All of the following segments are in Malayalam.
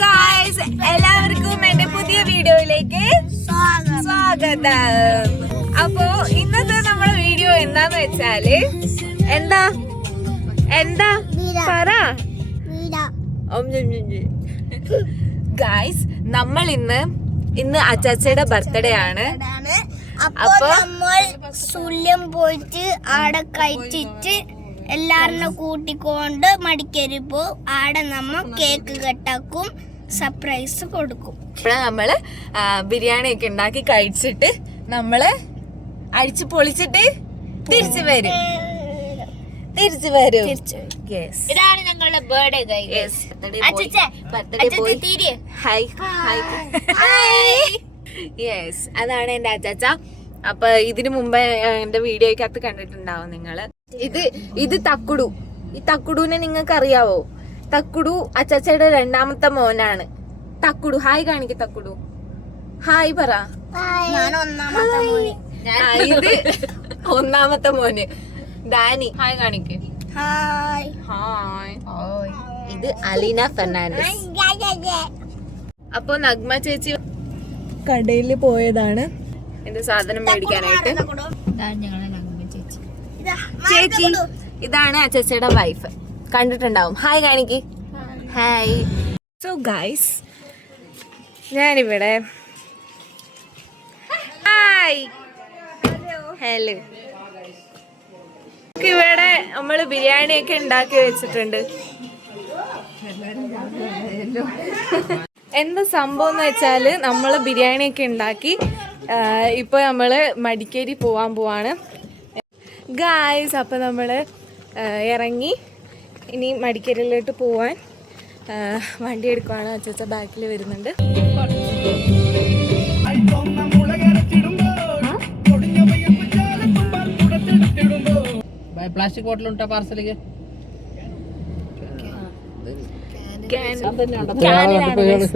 ഗായ്സ്, എല്ലാവർക്കും എന്റെ പുതിയ വീഡിയോയിലേക്ക് സ്വാഗതം. അപ്പോ ഇന്നത്തെ നമ്മുടെ വീഡിയോ എന്താന്ന് വെച്ചാല് എന്താ പറ ഗായ്സ്, നമ്മൾ ഇന്ന് അച്ചാച്ചയുടെ ബർത്ത്ഡേ ആണ്. അപ്പൊ നമ്മൾ സുല്യം പോയിട്ട് ആടെ കഴിച്ചിട്ട് എല്ലാരും കൂട്ടിക്കൊണ്ട് മടിക്കരി പോവും. ആടെ നമ്മ കേക്ക് കെട്ടാക്കും, സർപ്രൈസ് കൊടുക്കും. നമ്മള് ബിരിയാണി ഒക്കെ ഉണ്ടാക്കി കഴിച്ചിട്ട് നമ്മള് അടിച്ചു പൊളിച്ചിട്ട് തിരിച്ചു വരും. ഇതാണ് ഞങ്ങളുടെ ബർത്ത്ഡേ. യെസ്, അതാണ് എന്റെ അച്ചാച്ച. അപ്പൊ ഇതിനു മുമ്പ് എന്റെ വീഡിയോക്കകത്ത് കണ്ടിട്ടുണ്ടാവും നിങ്ങള്. ഇത് തക്കുടു. ഈ തക്കുടുവിനെ നിങ്ങൾക്ക് അറിയാവോ? തക്കുടു അച്ചാച്ചയുടെ രണ്ടാമത്തെ മോനാണ്. തക്കുടു ഹായ് കാണിക്ക. തക്കുടു ഹായ് പറ. ഇത് ഒന്നാമത്തെ മോന് ഡാനി. ഹായ് കാണിക്ക്. ഹായ്. ഇത് അലീന ഫെർണാണ്ടസ്. അപ്പൊ നഗ്മ ചേച്ചി കടയിൽ പോയതാണ് എന്റെ സാധനം മേടിക്കാനായിട്ട്. ചേച്ചി ഇതാണ് അച്ചാച്ചയുടെ വൈഫ്, കണ്ടിട്ടുണ്ടാവും. ഹായ് കാണിക്ക്. ഹായ്. സോ ഗൈസ്, ഞാനിവിടെ ഹലോ ഇവിടെ നമ്മള് ബിരിയാണി ഒക്കെ ഉണ്ടാക്കി വെച്ചിട്ടുണ്ട്. എന്താ സംഭവം എന്ന് വെച്ചാല് നമ്മള് ബിരിയാണി ഒക്കെ ഉണ്ടാക്കി ഇപ്പൊ നമ്മള് മടിക്കേരി പോവാണ് ഗായ്സ്. അപ്പൊ നമ്മള് ഇറങ്ങി ഇനി മടിക്കേരിയിലോട്ട് പോവാൻ വണ്ടി എടുക്കുവാണ്. അച്ചാച്ച ബാക്കിൽ വരുന്നുണ്ട്. പ്ലാസ്റ്റിക് ബോട്ടിലുണ്ടാ പാർസലിക്ക്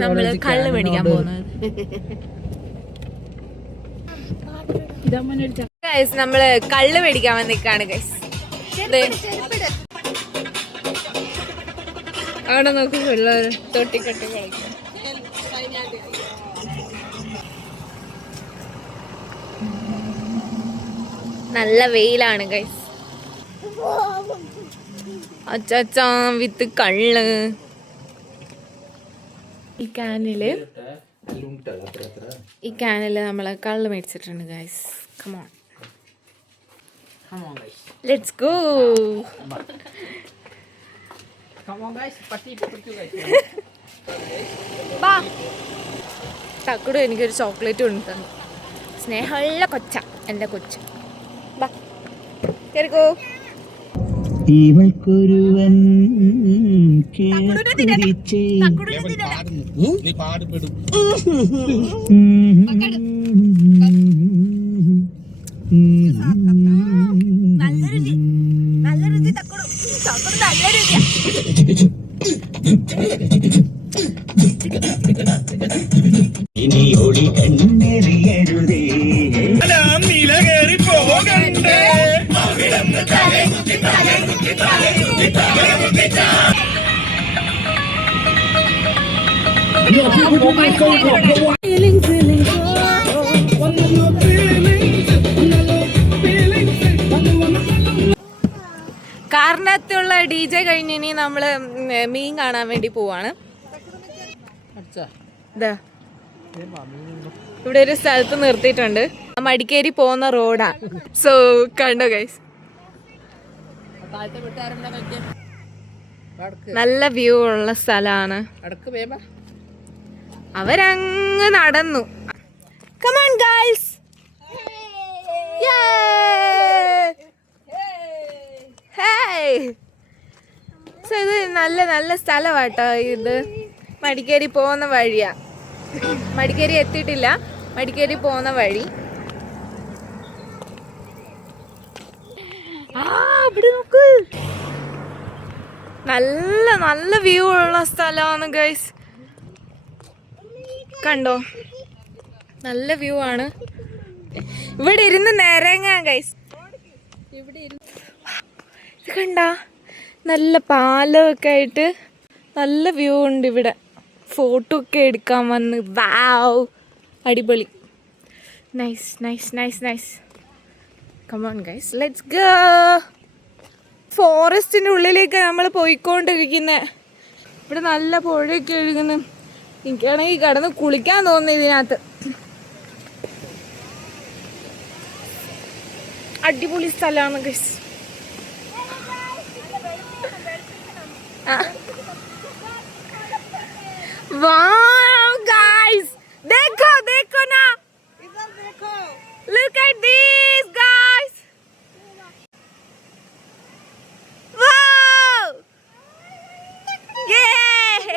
നമ്മള് കള്ള് മേടിക്കാൻ പോകുന്നത്. നമ്മള് കള്ള് മേടിക്കാൻ വന്നിക്കാണ് ഗൈസ്. അവിടെ നോക്കി പിള്ളേര് തൊട്ടിക്കെട്ടി കളിക്കും. നല്ല വെയിലാണ് ഗൈസ്. അച്ചാച്ചാ വിത്ത് കള്ള്. ഈ ക്യാനില് നമ്മള് കള്ള് മേടിച്ചിട്ടുണ്ട് guys. Come on let's go. Thakkudu എനിക്കൊരു ചോക്ലേറ്റ് കൊണ്ട് തന്നു. സ്നേഹമുള്ള കൊച്ച എൻ്റെ കൊച്ച്. ബാ കേറിക്കോ. ഇവൾക്കൊരുവൻ ഇനി ഒളി കണ്ണെറിയരുതേ, നിലകേറി പോകണ്ടേ. കാറിനകത്തുള്ള DJ കഴിഞ്ഞ് ഇനി നമ്മള് മീൻ കാണാൻ വേണ്ടി പോവാണ്. ഇവിടെ ഒരു സ്ഥലത്ത് നിർത്തിയിട്ടുണ്ട്. മടിക്കേരി പോകുന്ന റോഡാ. സോ കണ്ടോ ഗൈസ്, നല്ല വ്യൂ ഉള്ള സ്ഥലമാണ്. അവരങ്ങ് നടന്നു. Come on guys. Hey. So ഇത് നല്ല സ്ഥലമാട്ടോ. ഇത് മടിക്കേരി പോകുന്ന വഴിയാ. മടിക്കേരി എത്തിയിട്ടില്ല, മടിക്കേരി പോകുന്ന വഴി. ഇവിടെ നോക്ക്, നല്ല വ്യൂ ഉള്ള സ്ഥലമാണ് ഗൈസ്. കണ്ടോ, നല്ല വ്യൂ ആണ്. ഇവിടെ ഇരുന്ന് നിരങ്ങാം ഗൈസ്. ഇത് കണ്ട, നല്ല പാലമൊക്കെ ആയിട്ട് നല്ല വ്യൂ ഉണ്ട് ഇവിടെ. ഫോട്ടോ ഒക്കെ എടുക്കാൻ വന്ന്. വാവ്, അടിപൊളി. Nice nice nice nice. Come on guys, let's go. ഫോറസ്റ്റിൻ്റെ ഉള്ളിലേക്ക് നമ്മൾ പോയിക്കൊണ്ടിരിക്കുന്നത്. ഇവിടെ നല്ല പുഴയൊക്കെ ഒഴുകുന്നു. എനിക്കാണെങ്കിൽ കിടന്ന് കുളിക്കാൻ തോന്നുന്നു ഇതിനകത്ത്. അടിപൊളി സ്ഥലമാണ് ഗൈസ്. Wow guys, देखो देखो ना, इधर देखो, look at this guys. Wow, yeah.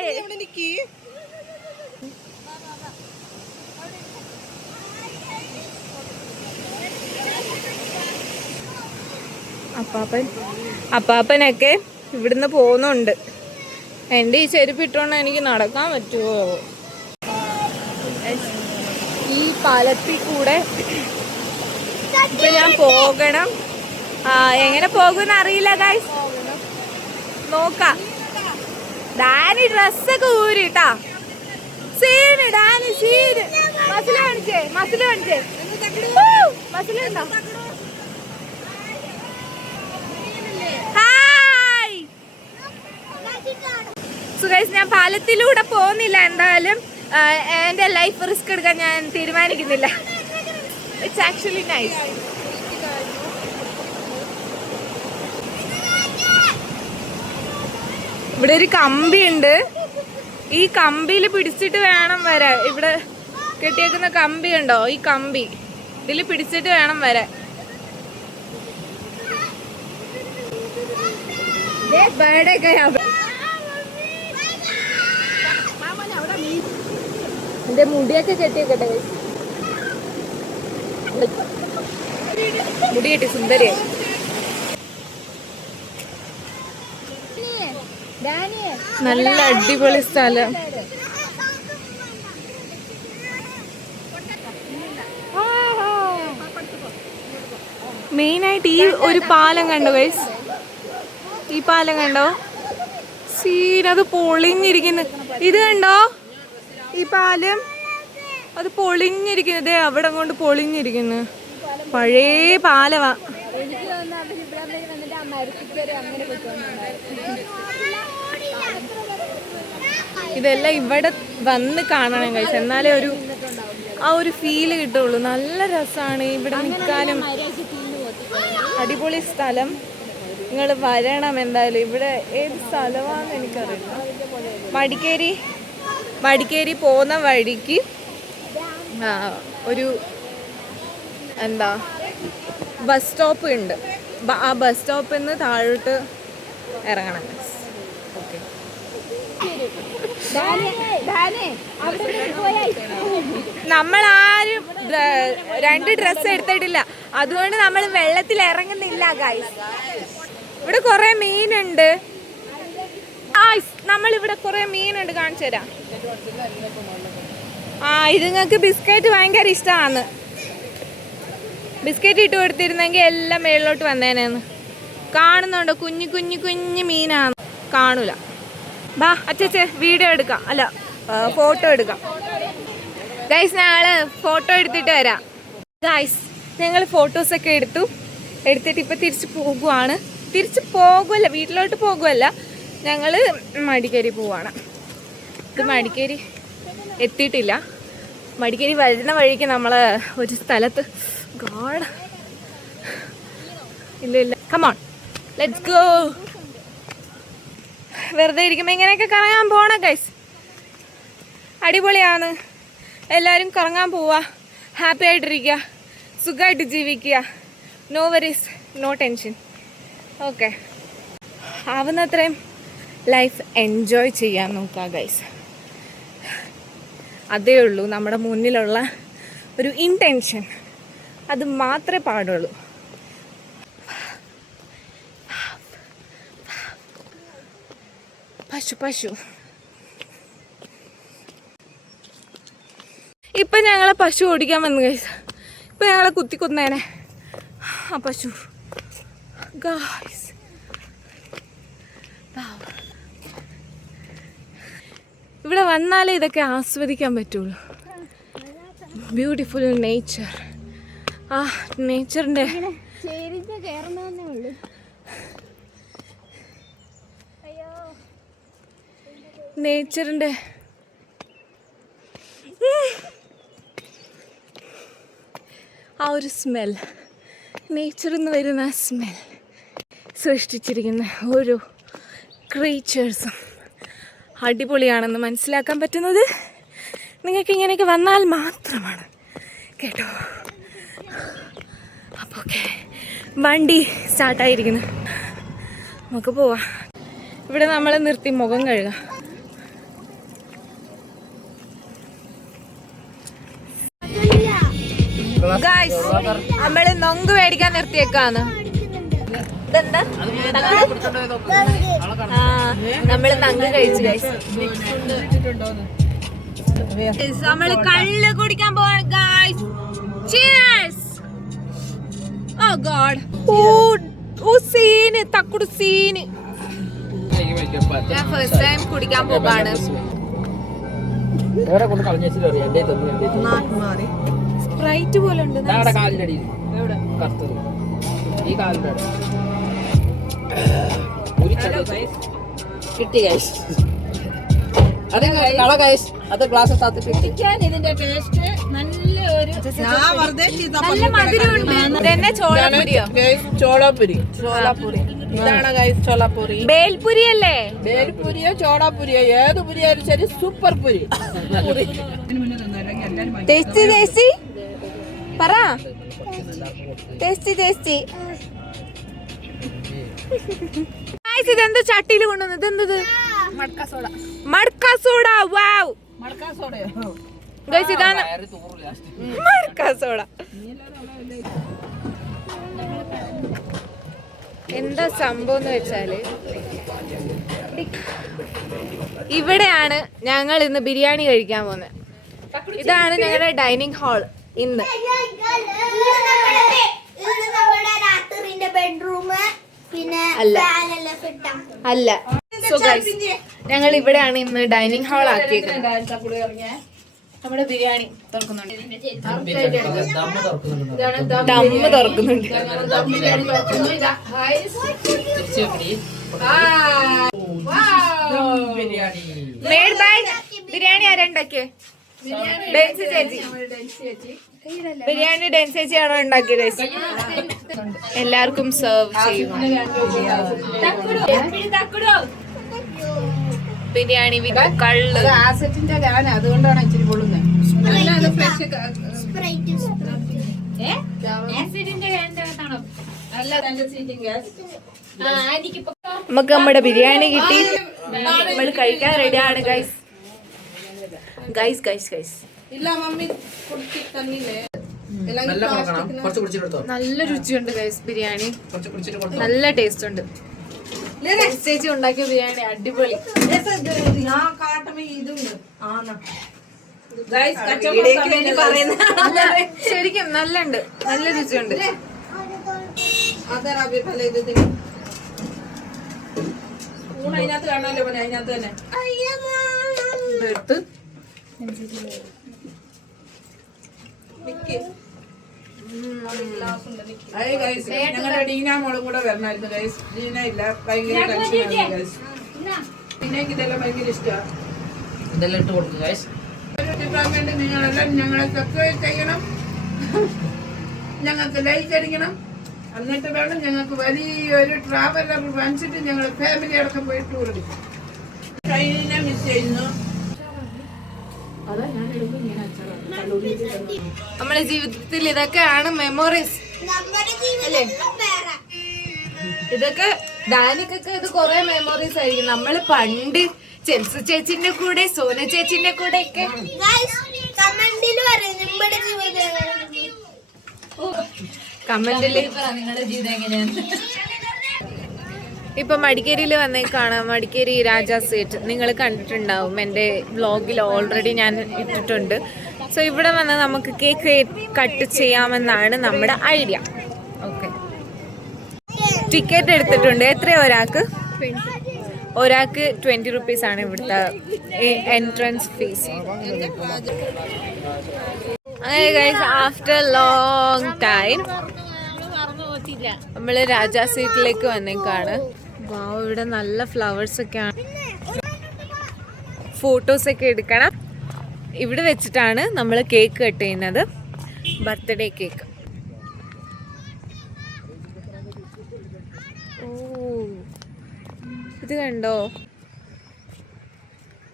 അപ്പാപ്പനൊക്കെ ഇവിടുന്ന് പോകുന്നുണ്ട്. എൻ്റെ ഈ ചെരുപ്പിട്ടോണ്ട് എനിക്ക് നടക്കാൻ പറ്റുമോ? ഈ പാലത്തിൽ കൂടെ ഇപ്പൊ ഞാൻ പോകണം. എങ്ങനെ പോകുമെന്ന് അറിയില്ല ഗൈസ്, നോക്കാം. ഡാനി ഡ്രസ്സൊക്കെ ഊരിട്ടാ. Scene Dani scene. മസിൽ കാണിച്ചേ, മസിൽ കാണിച്ചേ, മസിലുണ്ടോ? സുഖേഷ്, ഞാൻ പാലത്തിലൂടെ പോകുന്നില്ല. എന്തായാലും എൻ്റെ ലൈഫ് റിസ്ക് എടുക്കാൻ ഞാൻ തീരുമാനിക്കുന്നില്ല. It's actually nice. ഇവിടെ ഒരു കമ്പിയുണ്ട്. ഈ കമ്പിയിൽ പിടിച്ചിട്ട് വേണം വരാൻ. ഇവിടെ കെട്ടിയേക്കുന്ന കമ്പി ഉണ്ടോ? ഈ കമ്പി ഇതിൽ പിടിച്ചിട്ട് വേണം വരാൻ. ബേർഡേ എന്റെ മുടിയൊക്കെ കെട്ടിയേക്കട്ടെ. മുടി കെട്ടി സുന്ദരിയായി. നല്ല അടിപൊളി സ്ഥലം. മെയിനായിട്ട് ഈ ഒരു പാലം കണ്ടോ ഗൈസ്? ഈ പാലം കണ്ടോ? സീനത് പൊളിഞ്ഞിരിക്കുന്നു. ഇത് കണ്ടോ? ഈ പാലം അത് പൊളിഞ്ഞിരിക്കുന്നത്. അവിടെ കൊണ്ട് പൊളിഞ്ഞിരിക്കുന്നു. പഴയ പാലമാ. ഇതെല്ലാം ഇവിടെ വന്ന് കാണണം കഴിച്ചു, എന്നാലേ ആ ഒരു ഫീല് കിട്ടുള്ളൂ. നല്ല രസമാണ് ഇവിടെ നിൽക്കാനും. അടിപൊളി സ്ഥലം. നിങ്ങൾ വരണം എന്തായാലും. ഇവിടെ ഏത് സ്ഥലമാണെന്ന് എനിക്കറിയില്ല. മടിക്കേരി പോകുന്ന വഴിക്ക് ഒരു എന്താ ബസ് സ്റ്റോപ്പ് ഉണ്ട്. ആ ബസ് സ്റ്റോപ്പിൽ നിന്ന് താഴോട്ട് ഇറങ്ങണം. ഓക്കെ, നമ്മളാരും 2 ഡ്രസ്സ് എടുത്തിട്ടില്ല, അതുകൊണ്ട് നമ്മൾ വെള്ളത്തിൽ ഇറങ്ങുന്നില്ല ഗൈസ്. ഇവിടെ കുറെ മീനുണ്ട്. നമ്മളിവിടെ കുറെ മീനുണ്ട്, കാണിച്ചു തരാം. ഇതുങ്ങൾക്ക് ബിസ്ക്കറ്റ് ഭയങ്കര ഇഷ്ടമാണ്. ബിസ്ക്കറ്റ് ഇട്ട് കൊടുത്തിരുന്നെങ്കിൽ എല്ലാം മേളിലോട്ട് വന്നേനെന്ന്. കാണുന്നുണ്ടോ? കുഞ്ഞു കുഞ്ഞു കുഞ്ഞു മീനാണ്. കാണൂല. ബാ അച്ചേ വീഡിയോ എടുക്കാം, അല്ല ഫോട്ടോ എടുക്കാം ഗൈസ്. ഞങ്ങള് ഫോട്ടോ എടുത്തിട്ട് വരാം ഗൈസ്. ഞങ്ങൾ ഫോട്ടോസൊക്കെ എടുത്തിട്ട് ഇപ്പം തിരിച്ച് പോകുവാണ്. തിരിച്ച് പോകുമല്ല, വീട്ടിലോട്ട് പോകുമല്ല, ഞങ്ങൾ മടിക്കേരി പോവാണ്. ഇത് മടിക്കേരി എത്തിയിട്ടില്ല. മടിക്കേരി വരുന്ന വഴിക്ക് നമ്മൾ ഒരു സ്ഥലത്ത് ഇല്ല കമോൺ ലെറ്റ്സ് ഗോ. വെറുതെ ഇരിക്കുമ്പോൾ ഇങ്ങനെയൊക്കെ കറങ്ങാൻ പോകണം ഗൈസ്. അടിപൊളിയാണ്. എല്ലാവരും കറങ്ങാൻ പോവുക, ഹാപ്പി ആയിട്ടിരിക്കുക, സുഖമായിട്ട് ജീവിക്കുക. No worries, no tension. Okay, ആവുന്നത്രയും ലൈഫ് എൻജോയ് ചെയ്യാൻ നോക്കുക ഗൈസ്. അതേ ഉള്ളൂ നമ്മുടെ മുന്നിലുള്ള ഒരു ഇൻറ്റൻഷൻ. അത് മാത്രമേ പാടുള്ളൂ. പശു ഇപ്പം ഞങ്ങളെ പശു ഓടിക്കാൻ വന്നു ഗൈസ്. ഇപ്പം ഞങ്ങളെ കുത്തിക്കൊന്നേനെ ആ പശു ഗൈസ്. ഇവിടെ വന്നാലേ ഇതൊക്കെ ആസ്വദിക്കാൻ പറ്റുള്ളൂ. Beautiful nature. ആ നേച്ചറിൻ്റെ നേച്ചറിൻ്റെ ആ ഒരു സ്മെൽ, നേച്ചറിൽ നിന്ന് വരുന്ന ആ സ്മെൽ, സൃഷ്ടിച്ചിരിക്കുന്ന ഓരോ ക്രീച്ചേഴ്സും അടിപൊളിയാണെന്ന് മനസ്സിലാക്കാൻ പറ്റുന്നത് നിങ്ങൾക്ക് ഇങ്ങനെയൊക്കെ വന്നാൽ മാത്രമാണ് കേട്ടോ. അപ്പോൾ ഓക്കെ, വണ്ടി സ്റ്റാർട്ടായിരിക്കുന്നു, നമുക്ക് പോവാം. ഇവിടെ നമ്മൾ നിർത്തി മുഖം കഴുകാം. ഗായ്സ്, നമ്മള് നൊങ്ക് മേടിക്കാൻ നിർത്തിയേക്കാന്ന്. ഇതെന്താ? ആ, നമ്മള് നങ്ക് കഴിച്ചു ഗൈസ്. നമ്മള് കള്ള് കുടിക്കാൻ പോവാണ് ഗായ്സ്. ചിയേഴ്സ്. ഓ ഗോഡ്. ഓ സീന്, തക്കുടു സീന്. ഞാൻ ഫസ്റ്റ് ടൈം കുടിക്കാൻ പോവാണ്. സ്പ്രൈറ്റ് പോലെ ഉണ്ട്. കിട്ടി ഗൈസ്. അത് കള ഗൈസ്, അത് ഗ്ലാസ് കുടിക്കാൻ ഇതിന്റെ ടേസ്റ്റ് നല്ല മധുരമുണ്ട്. ഇതെന്നെ ചോളപുരിയോ? ചോളാപുരി. ഇതാണ് ഗൈസ് ചോളാപുരി. ബേൽപുരി അല്ലേ? ബേൽപുരിയോ ചോളാപുരിയോ ഏത് പുരിയായാലും ശരി, സൂപ്പർ പുരി. ടേസ്റ്റി ടേസ്റ്റി പറ. Tasty tasty. ഇതെന്ത് ചട്ടിയിൽ കൊണ്ടുവന്നത്? ഇതെന്തത്? മഡ്ക സോഡ. വാവ്, ഗൈസ് ഇതാണ് മഡ്ക സോഡ. എന്താ സംഭവം എന്ന് വെച്ചാല്, ഇവിടെയാണ് ഞങ്ങൾ ഇന്ന് ബിരിയാണി കഴിക്കാൻ പോകുന്നത്. ഇതാണ് ഞങ്ങളുടെ ഡൈനിങ് ഹാൾ. ഇന്ന് അല്ല. സോ ഗൈസ്, ഞങ്ങൾ ഇവിടെയാണ് ഇന്ന് ഡൈനിങ് ഹാൾ ആക്കിയേക്കുന്നത്. നമ്മുടെ ബിരിയാണി തുറക്കുന്നുണ്ട്, ദമ്മ് തുറക്കുന്നുണ്ട്. മേഡ് ബൈ ബിരിയാണി ആരുണ്ടാക്കിയേ? ഡെൻസി ചേച്ചി. ബിരിയാണി ഡെൻസി ചേച്ചിയാണോ ഉണ്ടാക്കിയത്? എല്ലാവർക്കും സെർവ് ചെയ്യും ബിരിയാണി വിത്ത് കള്ള്. ആസറ്റിന്റെ ആണ്, അതുകൊണ്ടാണ് ഇച്ചിരി പൊള്ളുന്നത്. നമുക്ക് നമ്മുടെ ബിരിയാണി കിട്ടി, നമ്മൾ കഴിക്കാൻ റെഡിയാണ് ഗൈസ്. ഗൈസ് ഗൈസ് ഗൈസ്, നല്ല രുചിയുണ്ട് ഗൈസ് ബിരിയാണി, നല്ല ടേസ്റ്റ് ഉണ്ട്. ചേച്ചി ഉണ്ടാക്കിയ ബിരിയാണി അടിപൊളി. ശരിക്കും നല്ലുണ്ട്, നല്ല രുചിയുണ്ട്. അതിനകത്ത് കാണാമല്ലോ, അതിനകത്ത് തന്നെ എടുത്ത് ഞങ്ങളുടെ ഡീന മോളും കൂടെ വരണമായിരുന്നു ഗൈസ്. ഡീന ഇല്ല, ഭയങ്കര ടെൻഷനാണ് ഗൈസ്. ഡീനയ്ക്ക് ഇതെല്ലാം ഭയങ്കര ഇഷ്ടമാണ്. ഇതെല്ലാം ഇട്ട് കൊടുക്കും ഗൈസ്. ഒരു ഡിപ്പാർട്ട്മെന്റ് നിങ്ങളെല്ലാം ഞങ്ങളെ സബ്സ്ക്രൈബ് ചെയ്യണം, ഞങ്ങൾക്ക് ലൈക്ക് അടിക്കണം. എന്നിട്ട് വേണം ഞങ്ങൾക്ക് വലിയൊരു ട്രാവലർ വാങ്ങിച്ചിട്ട് ഞങ്ങൾ ഫാമിലി അടക്കം പോയി ടൂർ എടുക്കും. ട്രെയിനിനെ മിസ് ചെയ്യുന്നു. നമ്മുടെ ജീവിതത്തിൽ ഇതൊക്കെയാണ് മെമ്മറീസ് അല്ലേ? ഇതൊക്കെ ഡാനിക്കൊക്കെ ഇത് കൊറേ മെമ്മറീസ് ആയിരിക്കും. നമ്മള് പണ്ട് ചെൽസു ചേച്ചിന്റെ കൂടെ, സോന ചേച്ചിന്റെ കൂടെ ഒക്കെ കമന്റില് നിങ്ങളുടെ ജീവിതം എങ്ങനെയാണ്? ഇപ്പൊ മടിക്കേരിയിൽ വന്നേക്കാണ്. മടിക്കേരി രാജാ സീറ്റ് നിങ്ങൾ കണ്ടിട്ടുണ്ടാവും, എൻ്റെ വ്ളോഗിൽ ഓൾറെഡി ഞാൻ ഇട്ടിട്ടുണ്ട്. സോ ഇവിടെ വന്ന് നമുക്ക് കേക്ക് കട്ട് ചെയ്യാമെന്നാണ് നമ്മുടെ ഐഡിയ. ഓക്കെ, ടിക്കറ്റ് എടുത്തിട്ടുണ്ട്. എത്രയാ ഒരാൾക്ക്? ഒരാൾക്ക് 20 റുപ്പീസാണ് ഇവിടുത്തെ എൻട്രൻസ് ഫീസ്. അങ്ങനെ ഗൈസ് ആഫ്റ്റർ ലോങ് ടൈം നമ്മള് രാജാ സീറ്റിലേക്ക് വന്നേക്കാണ്. വാവ്, ഇവിടെ നല്ല ഫ്ലവേഴ്സ് ഒക്കെയാണ്. ഫോട്ടോസൊക്കെ എടുക്കണം. ഇവിടെ വെച്ചിട്ടാണ് നമ്മൾ കേക്ക് കട്ട് ചെയ്യുന്നത്, ബർത്ത്ഡേ കേക്ക്. ഓ, ഇത് കണ്ടോ,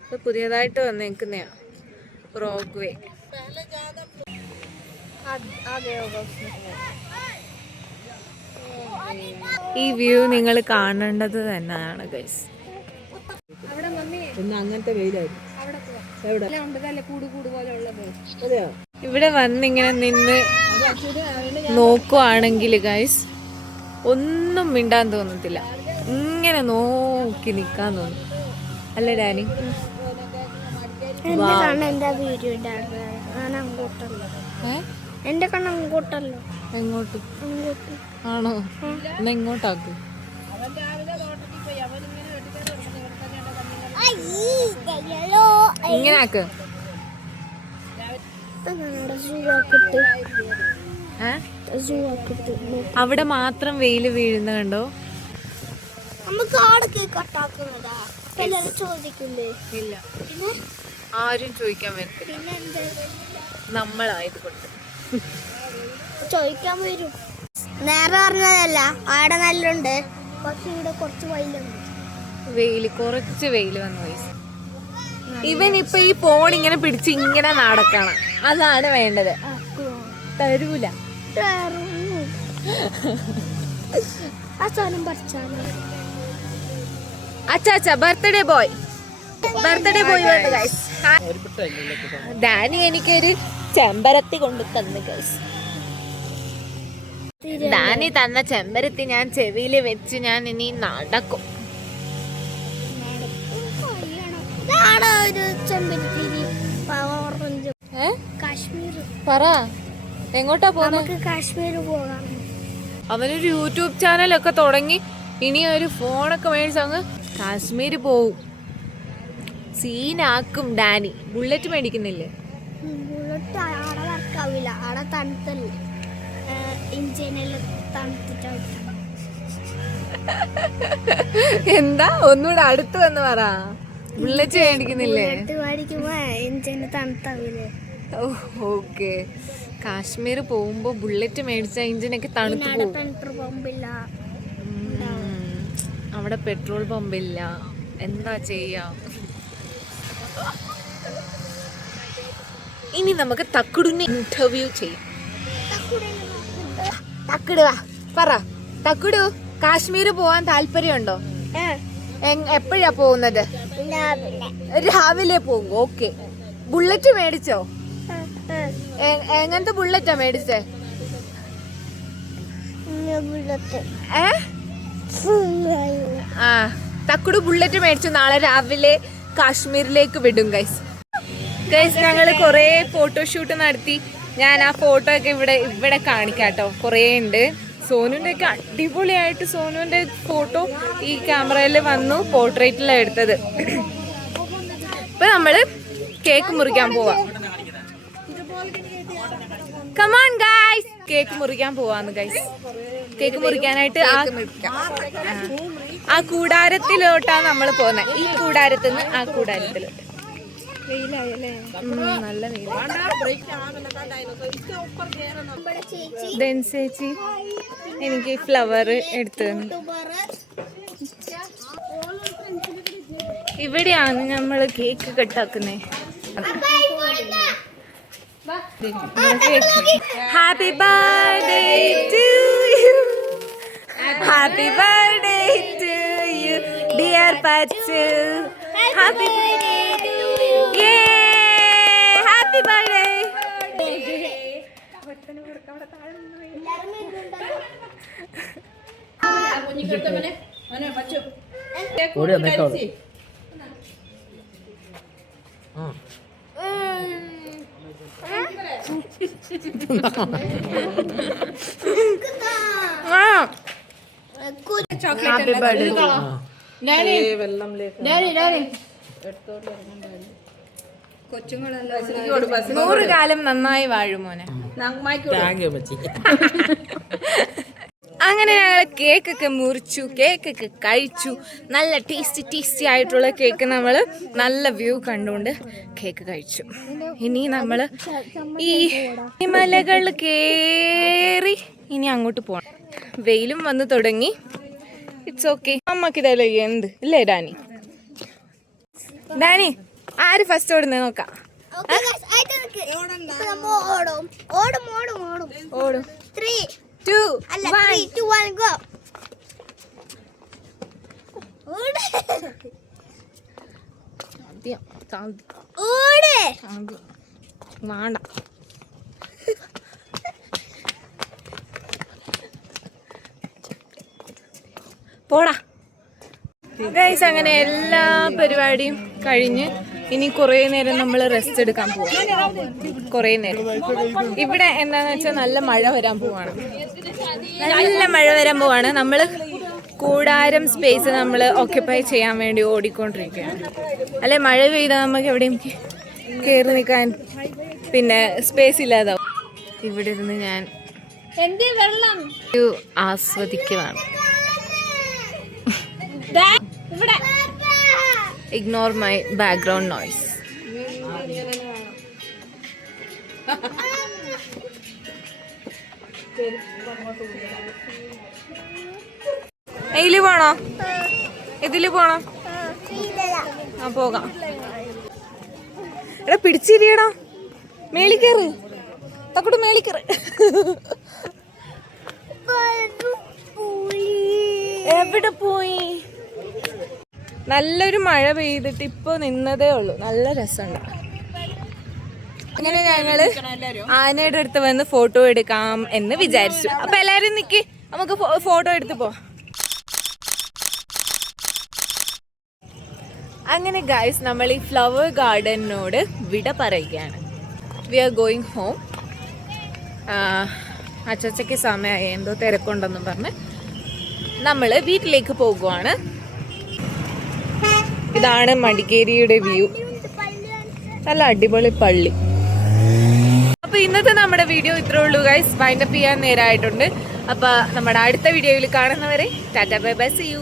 ഇത് പുതിയതായിട്ട് വന്നേക്കുന്നയാ, റോക്ക് വേ. ഈ വ്യൂ നിങ്ങൾ കാണേണ്ടത് തന്നെയാണ് ഗൈസ്. അങ്ങനത്തെ വെയിലായിരുന്നു. ഇവിടെ വന്നിങ്ങനെ നിന്ന് നോക്കുവാണെങ്കിൽ ഗൈസ് ഒന്നും മിണ്ടാൻ തോന്നത്തില്ല. ഇങ്ങനെ നോക്കി നിക്കാൻ തോന്നും, അല്ലേ ഡാനി? എന്റെ കണ്ണ് അങ്ങോട്ടല്ലോ. എങ്ങോട്ട് ആണോ? എന്നാ ഇങ്ങോട്ടാക്ക്. ഇങ്ങനെ ആക്ക്. അവിടെ മാത്രം വെയില് വീഴുന്ന കണ്ടോ? നമുക്ക് ആടെ കേക്ക് കട്ടാക്കുന്നതാ ചോദിക്കില്ലേ? ഇല്ല, ആരും ചോദിക്കാൻ വരത്തില്ല, നമ്മളായതുകൊണ്ട്. ചോദിക്കാൻ വരും. നേരെ പറഞ്ഞതല്ല, ആടെ നല്ലുണ്ട്, പക്ഷെ ഇവിടെ കുറച്ച് വെയിലുണ്ട്. വെയില്, കുറച്ച് വെയില് വന്നു വയസ്സ്. ഇവൻ ഇപ്പൊ ഈ ഫോൺ ഇങ്ങനെ പിടിച്ച് ഇങ്ങനെ നടക്കണം, അതാണ് വേണ്ടത്. തരൂല. അച്ഛാ ബർത്ത്ഡേ ബോയ് വന്നു ഗൈസ്. ഡാനി എനിക്കൊരു ചെമ്പരത്തി കൊണ്ട് തന്നു ഗൈസ്. ഡാനി തന്ന ചെമ്പരത്തി ഞാൻ ചെവിയില് വെച്ച് ഞാൻ ഇനി നടക്കും. കാശ്മീർ പറ, എങ്ങോട്ടാ പോകുന്നത്? കാശ്മീർ പോകാം. അവനൊരു യൂട്യൂബ് ചാനലൊക്കെ തുടങ്ങി, ഇനി ഒരു ഫോണൊക്കെ മേടിച്ച് അങ്ങ് കാശ്മീര് പോവും. സീനാക്കും ഡാനി. ബുള്ളറ്റ് മേടിക്കുന്നില്ലേ? ബുള്ളറ്റ് ആടെ വർക്കാവില്ല, ആടെ തണുത്തല്ലേ, ഇഞ്ചിനെല്ലാം തണുത്തിട്ടായിട്ട്. എന്താ, ഒന്നുകൂടെ അടുത്ത് വന്ന് പറ. ബുള്ളറ്റ് മേടിക്കുന്നില്ലേ? മേടിക്കുമ്പോ ഇഞ്ചിന് തണുത്താവില്ലേ? ഓക്കെ, കാശ്മീർ പോകുമ്പോ ബുള്ളറ്റ് മേടിച്ച എഞ്ചിനൊക്കെ തണുത്ത് പോകും. പെട്രോൾ പമ്പില്ല, അവിടെ പെട്രോൾ പമ്പില്ല, എന്താ ചെയ്യാ? ഇനി നമുക്ക് തക്കുടിനെ ഇന്റർവ്യൂ ചെയ്യാം. തക്കുടു പറ, തക്കുടു കാശ്മീർ പോവാൻ താല്പര്യമുണ്ടോ? എപ്പോഴാ പോകുന്നത്? രാവിലെ പോകും. ഓക്കെ, ബുള്ളറ്റ് മേടിച്ചോ? എങ്ങനത്തെ ബുള്ളറ്റാ മേടിച്ചേ? ആ, തക്കുടു ബുള്ളറ്റ് മേടിച്ചു. നാളെ രാവിലെ കാശ്മീരിലേക്ക് വിടും ഗൈസ്. ഞങ്ങൾ കുറേ ഫോട്ടോഷൂട്ട് നടത്തി. ഞാൻ ആ ഫോട്ടോ ഒക്കെ ഇവിടെ കാണിക്കാട്ടോ, കുറേ ഉണ്ട്. സോനുവിൻ്റെ ഒക്കെ അടിപൊളിയായിട്ട് സോനുവിൻ്റെ ഫോട്ടോ ഈ ക്യാമറയിൽ വന്നു, പോർട്രേറ്റിലാണ് എടുത്തത്. ഇപ്പൊ നമ്മള് കേക്ക് മുറിക്കാൻ പോവാ. കമോൺ ഗൈസ്, കേക്ക് മുറിക്കാൻ പോവാന്ന് ഗൈസ്. കേക്ക് മുറിക്കാനായിട്ട് ആ കൂടാരത്തിലോട്ടാണ് നമ്മൾ പോകുന്നത്. ഈ കൂടാരത്തിൽ നിന്ന് ആ കൂടാരത്തിലോട്ട്. നല്ല ചേച്ചി എനിക്ക് ഫ്ലവർ എടുത്തു. ഇവിടെയാണ് നമ്മൾ കേക്ക് കട്ടാക്കുന്നേ. Happy birthday to you, happy birthday to you dear Pachu, happy happy birthday. വെള്ളംലേക്ക് 100 കാലം നന്നായി വാഴും മോനെ. അങ്ങനെ ഞങ്ങൾ കേക്കൊക്കെ മുറിച്ചു, കേക്കൊക്കെ കഴിച്ചു. നല്ല ടേസ്റ്റി ആയിട്ടുള്ള കേക്ക് നമ്മൾ നല്ല വ്യൂ കണ്ടുകൊണ്ട് കേക്ക് കഴിച്ചു. ഇനി നമ്മൾ ഈ മലകൾ കേറി ഇനി അങ്ങോട്ട് പോകണം. വെയിലും വന്ന് തുടങ്ങി. It's okay. അമ്മക്കിതല്ലേ എന്ത് ഇല്ലേ ഡാനി? ഡാനി ആര് ഫസ്റ്റ് ഓടുന്നത് നോക്കാം. ഓടും 3, 2, 1 go. വേണ്ട. പോടാ ഗൈസ്. അങ്ങനെ എല്ലാ പരിപാടിയും കഴിഞ്ഞ് ഇനി കുറേ നേരം നമ്മൾ റെസ്റ്റ് എടുക്കാൻ പോവാം. കുറേ നേരം ഇവിടെ എന്താന്ന് വെച്ചാൽ നല്ല മഴ വരാൻ പോവാണ്. നമ്മൾ കൂടാരം സ്പേസ് നമ്മൾ ഓക്യുപ്പൈ ചെയ്യാൻ വേണ്ടി ഓടിക്കൊണ്ടിരിക്കുകയാണ്. അല്ലെ മഴ പെയ്താൽ നമുക്ക് എവിടെയും കയറി നിൽക്കാൻ പിന്നെ സ്പേസ് ഇല്ലാതാവും. ഇവിടെ ഇരുന്ന് ഞാൻ ആസ്വദിക്കുവാണ്. Ignore my background noise. ഇതില് പോണോ? ഇതില് പോണോ? ആ പോകാം. എടാ പിടിച്ചിരിയടാ. മേളിക്കേറ്. തക്കോട്ട് മേളിക്കേറ്. എവിടെ പോയി? നല്ലൊരു മഴ പെയ്തിട്ട് ഇപ്പൊ നിന്നതേ ഉള്ളൂ. നല്ല രസമുണ്ട്. അങ്ങനെ ഞങ്ങള് ആനയുടെ അടുത്ത് വന്ന് ഫോട്ടോ എടുക്കാം എന്ന് വിചാരിച്ചു. അപ്പൊ എല്ലാരും നിക്ക്, നമുക്ക് ഫോട്ടോ എടുത്ത് പോ. അങ്ങനെ ഗൈസ് നമ്മൾ ഈ ഫ്ലവർ ഗാർഡനോട് വിട പറയുകയാണ്. We are going home. അച്ചച്ചയ്ക്ക് സമയമായി, എന്തോ തിരക്കുണ്ടെന്നും പറഞ്ഞ് നമ്മൾ വീട്ടിലേക്ക് പോകുവാണ്. ഇതാണ് മടിക്കേരിയുടെ വ്യൂ. നല്ല അടിപൊളി പള്ളി. അപ്പൊ ഇന്നത്തെ നമ്മുടെ വീഡിയോ ഇത്രേ ഉള്ളൂ ഗൈസ്. വൈൻഡപ്പ് ചെയ്യാൻ നേരമായിട്ടുണ്ട്. അപ്പൊ നമ്മുടെ അടുത്ത വീഡിയോയിൽ കാണുന്നവരെ tata bye bye, see U.